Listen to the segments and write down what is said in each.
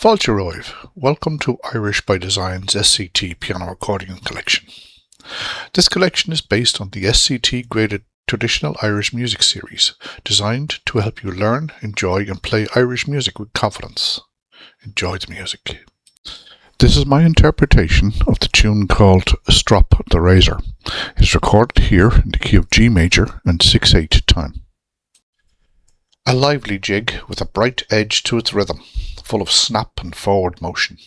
Fáilte welcome to Irish by Design's SCT piano accordion collection. This collection is based on the SCT graded traditional Irish music series, designed to help you learn, enjoy and play Irish music with confidence. Enjoy the music. This is my interpretation of the tune called Strop the Razor. It is recorded here in the key of G major and 6/8 time. A lively jig with a bright edge to its rhythm, full of snap and forward motion.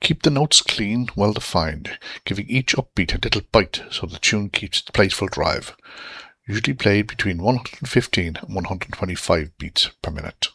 Keep the notes clean, well defined, giving each upbeat a little bite so the tune keeps its playful drive. Usually played between 115 and 125 beats per minute.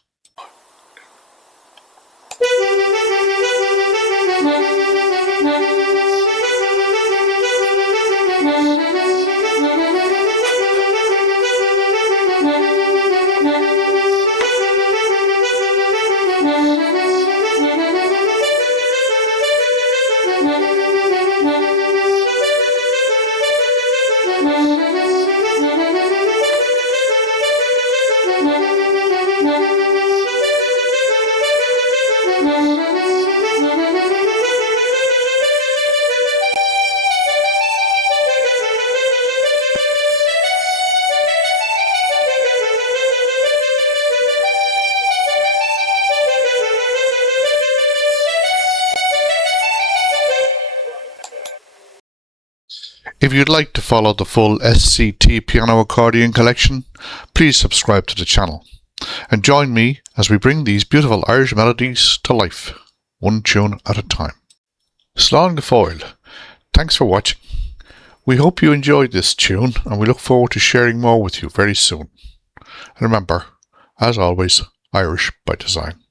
If you'd like to follow the full SCT piano accordion collection, please subscribe to the channel and join me as we bring these beautiful Irish melodies to life, one tune at a time. Slán go fóill. Thanks for watching. We hope you enjoyed this tune and we look forward to sharing more with you very soon. And remember, as always, Irish by design.